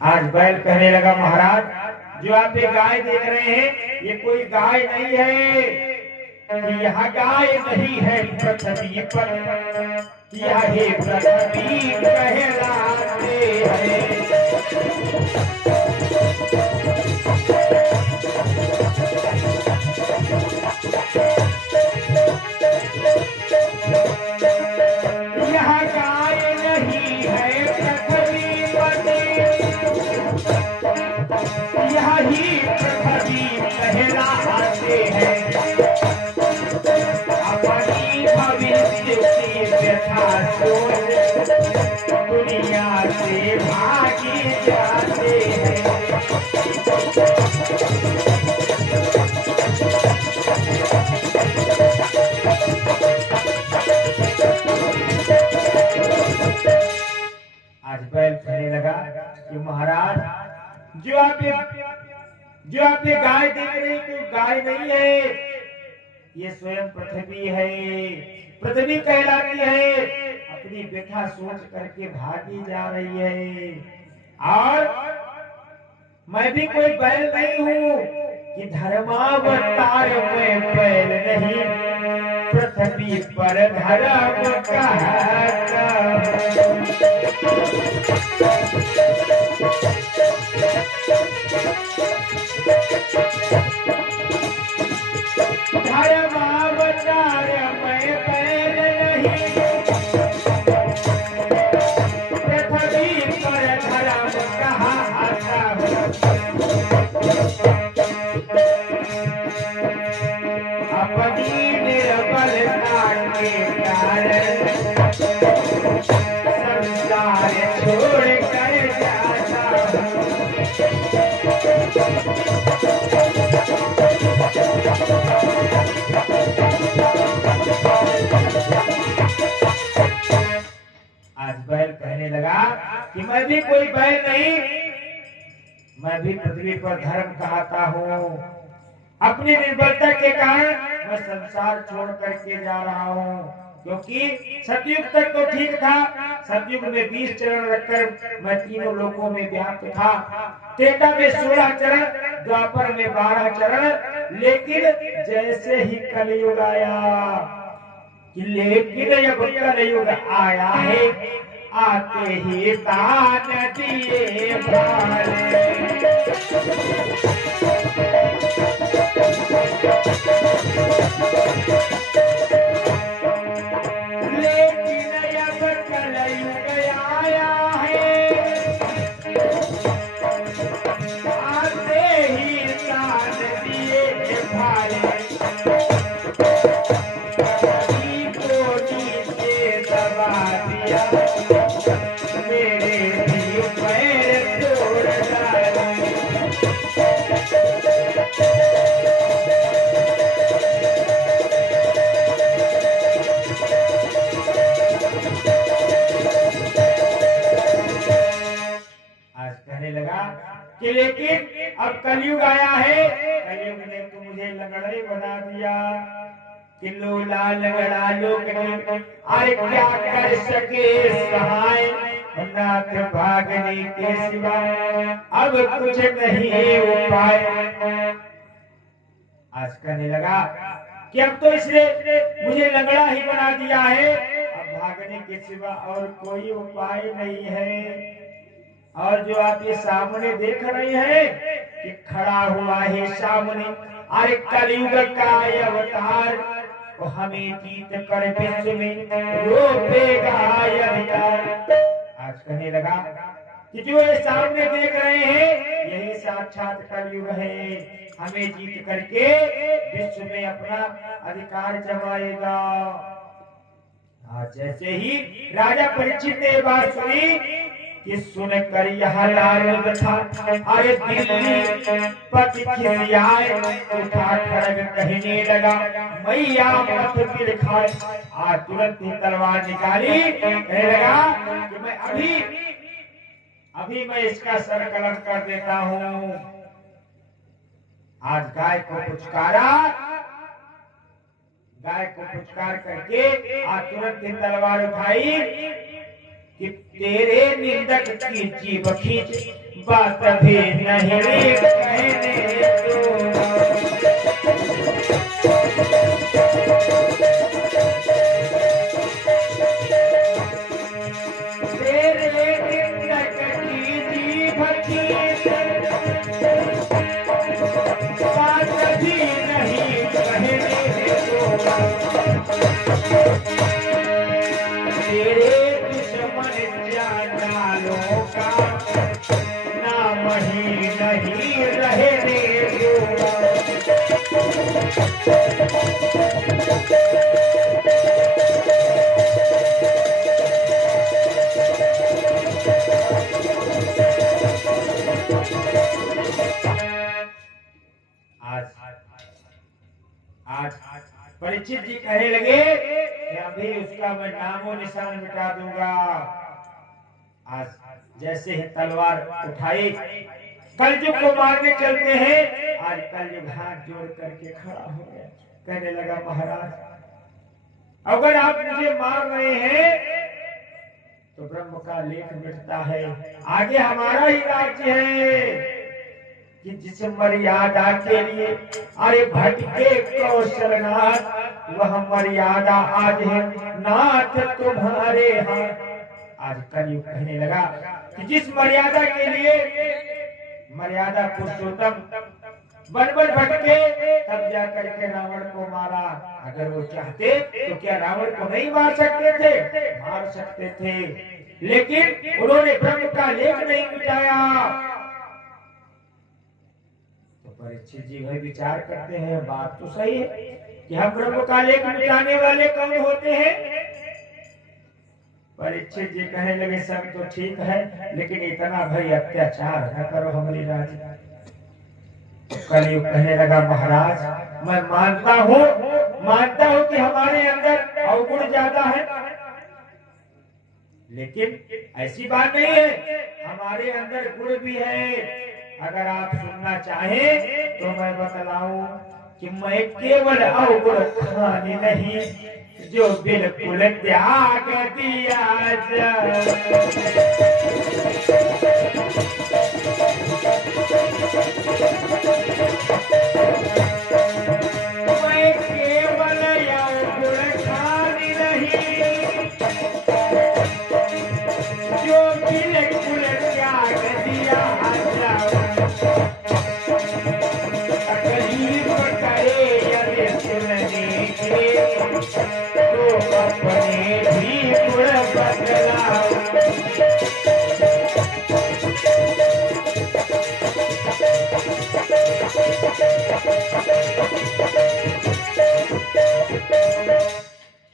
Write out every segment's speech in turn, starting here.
आज बैल कहने लगा, महाराज जो आप ये गाय देख रहे हैं ये कोई गाय नहीं है, यह गाय नहीं है पृथ्वी पर, यही पृथ्वी कहलाते हैं। यह गाय नहीं है पृथ्वी पर, यही पृथ्वी कहलाते हैं। अपनी भविष्य की व्यथा सोच दुनिया से भागी जाते हैं। आज बैल कहने लगा कि महाराज जो आप ये गाय देख रहे हैं तो गाय नहीं है, ये स्वयं पृथ्वी है, पृथ्वी कहलाती है। अपनी व्यथा सोच करके भागी जा रही है। और मैं भी कोई बैल नहीं हूँ कि धर्मावतार में बैल नहीं, पृथ्वी पर धर्म कहता। धर्मावतार में बैल नहीं, पृथ्वी पर धर्म कहता। अपनी निर्बलता के कारण संसार छोड़ कर जाता। आज बैल कहने लगा कि मैं भी कोई बैल नहीं, मैं भी पृथ्वी पर धर्म कहता हूँ। अपनी निर्बलता के कारण मैं संसार छोड़ करके जा रहा हूँ, क्योंकि सतयुग तक तो ठीक था। सतयुग में 20 चरण रखकर मैं तीनों लोकों में व्याप्त था। त्रेता में 16 चरण, द्वापर में 12 चरण। लेकिन जैसे ही कलयुग आया, लेकिन जब कलयुग आया है, आते ही तान दिए भाले। लेकिन जब कलयुग आया है, आते ही तान दिए भाले। कि लेकिन अब कलयुग आया है, कलयुग ने तो मुझे लंगड़े बना दिया। कि लोला लंगड़ा लोग अरे क्या कर सके सहाय, नाथ भागने के सिवाय अब कुछ नहीं उपाय। आज कहने लगा कि अब तो इसने मुझे लंगड़ा ही बना दिया है, अब भागने के सिवा और कोई उपाय नहीं है। और जो आप ये सामने देख रहे हैं कि खड़ा हुआ है सामने, अरे कलयुग का अवतार, वो हमें जीत कर विश्व में रोपेगा अधिकार। आज कहने लगा कि जो ये सामने देख रहे हैं यही साक्षात कलयुग है, हमें जीत करके विश्व में अपना अधिकार जमाएगा। आज जैसे ही राजा परीक्षित ने बात सुनी कि सुनकर यह लाल था, अरे दिल्ली पति खिसियाए, उठा खड़ग कहने लगा मैया मत गिर खाए। आज तुरंत ही तलवार निकाली, कहने लगा कि मैं अभी मैं इसका सर कलम कर देता हूँ। आज गाय को पुचकारा, गाय को पुचकार करके आज तुरंत ही तलवार उठाई कि तेरे निंदक की जीभ खींच बात भी नहीं कहने दूंगा। तेरे निंदक की जीभ की बात भी नहीं कहने दूंगा। तेरे दुश्मन जानालों का नाम ही नहीं रहने दूंगा। आज परीक्षित जी कहने लगे कि अभी उसका मैं नामो निशान मिटा दूंगा। आज जैसे ही तलवार उठाई, कलयुग को मारने चलते हैं। आज कलयुग हाथ जोड़ करके खड़ा हो गया, कहने लगा महाराज अगर आप मुझे मार रहे हैं तो ब्रह्म का लेख मिटता है। आगे हमारा ही राज्य है कि जिस मर्यादा के लिए अरे भटके कौशलनाथ, वह मर्यादा आज है नाथ तुम्हारे हाथ। आज कलयुग कहने लगा कि जिस मर्यादा के लिए मर्यादा पुरुषोत्तम वन वन भटके तब जाकर के रावण को मारा। अगर वो चाहते तो क्या रावण को नहीं मार सकते थे? मार सकते थे, लेकिन उन्होंने ब्रह्म का लेख नहीं मिटाया। परीक्षित जी भाई विचार करते हैं, बात तो सही है कि हम ब्रह्म का लेख मिटाने वाले कौन होते हैं। परीक्षित जी कहने लगे सब तो ठीक है, लेकिन इतना भाई अत्याचार न करो हमारी राज। कलयुग कहने लगा महाराज मैं मानता हूँ कि हमारे अंदर अवगुण ज्यादा है, लेकिन ऐसी बात नहीं है, हमारे अंदर गुण भी है। अगर आप सुनना चाहें तो मैं बतलाऊं कि मैं केवल अवगुण खानी नहीं, जो बिल्कुल त्याग दिया जाए। मैं केवल अवगुण खानी नहीं, जो बिल्कुल त्याग दिया जाए। तकलीफ करे यदि सुनने के तो अपने भी गुण बदलाओ।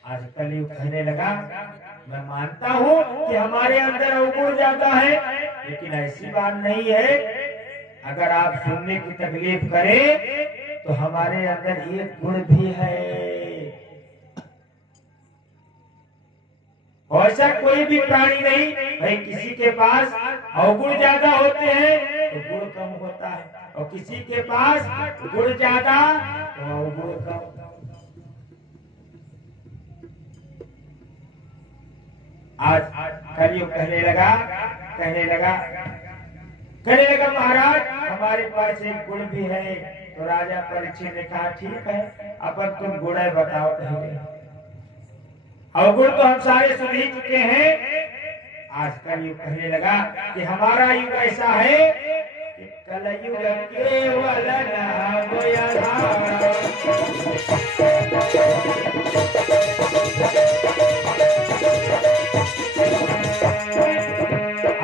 आज कलयुग कहने लगा मैं मानता हूँ कि हमारे अंदर अवगुण ज्यादा है, लेकिन ऐसी बात नहीं है। अगर आप सुनने की तकलीफ करें तो हमारे अंदर एक गुण भी है। ऐसा कोई भी प्राणी नहीं भाई, किसी के पास अवगुण ज्यादा होते हैं तो गुण कम होता है, और किसी के पास गुण ज्यादा तो अवगुण कम। आज कलयुग कहने लगा महाराज हमारे पास एक गुण भी है। तो राजा परीक्षित ने कहा ठीक है, अपन तुम गुण बताओ पहले। अवगुण तो हम सारे सुन ही चुके हैं। आज कलयुग कहने लगा कि हमारा युग ऐसा है कि कलयुग केवल नाम आधार।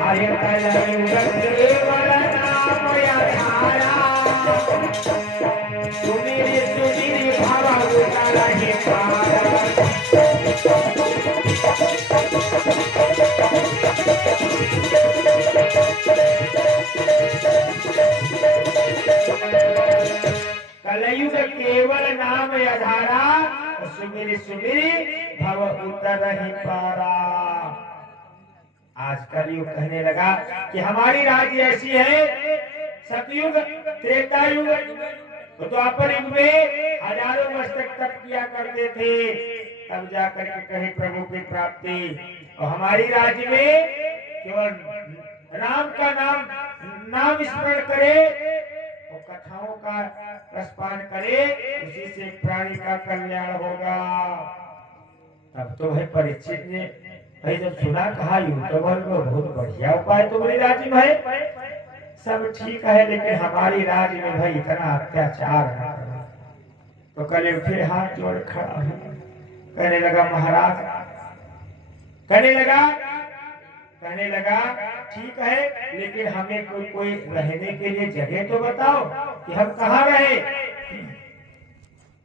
आर्य कलयुग केवल नाम आधार। सुमिरि सुमिरि भव उतरहि पारा। कलयुग केवल नाम आधारा, सुमिरि सुमिरि भव उतरहि पारा। आज कलयुग कहने लगा कि हमारी राज्य ऐसी है, सतयुग त्रेता युग तो द्वापर युग में हजारों वर्ष तक तप किया करते थे, तब जाकर के कहीं प्रभु की प्राप्ति। और हमारी राज्य में केवल राम का नाम नाम स्मरण करे और कथाओं का रसपान करे, उसी से प्राणी का कल्याण होगा। तब तो भाई परीक्षित ने भाई जब सुना, कहा यूट्यूबर को बहुत बढ़िया उपाय तुम्हारे राज्य में है, सब ठीक है, लेकिन हमारी राज्य में भाई इतना अत्याचार है। तो कल उठे हाथ जोड़ खड़ा है, कहने लगा महाराज, कहने लगा ठीक है, लेकिन हमें कोई रहने के लिए जगह तो बताओ कि हम कहाँ रहे।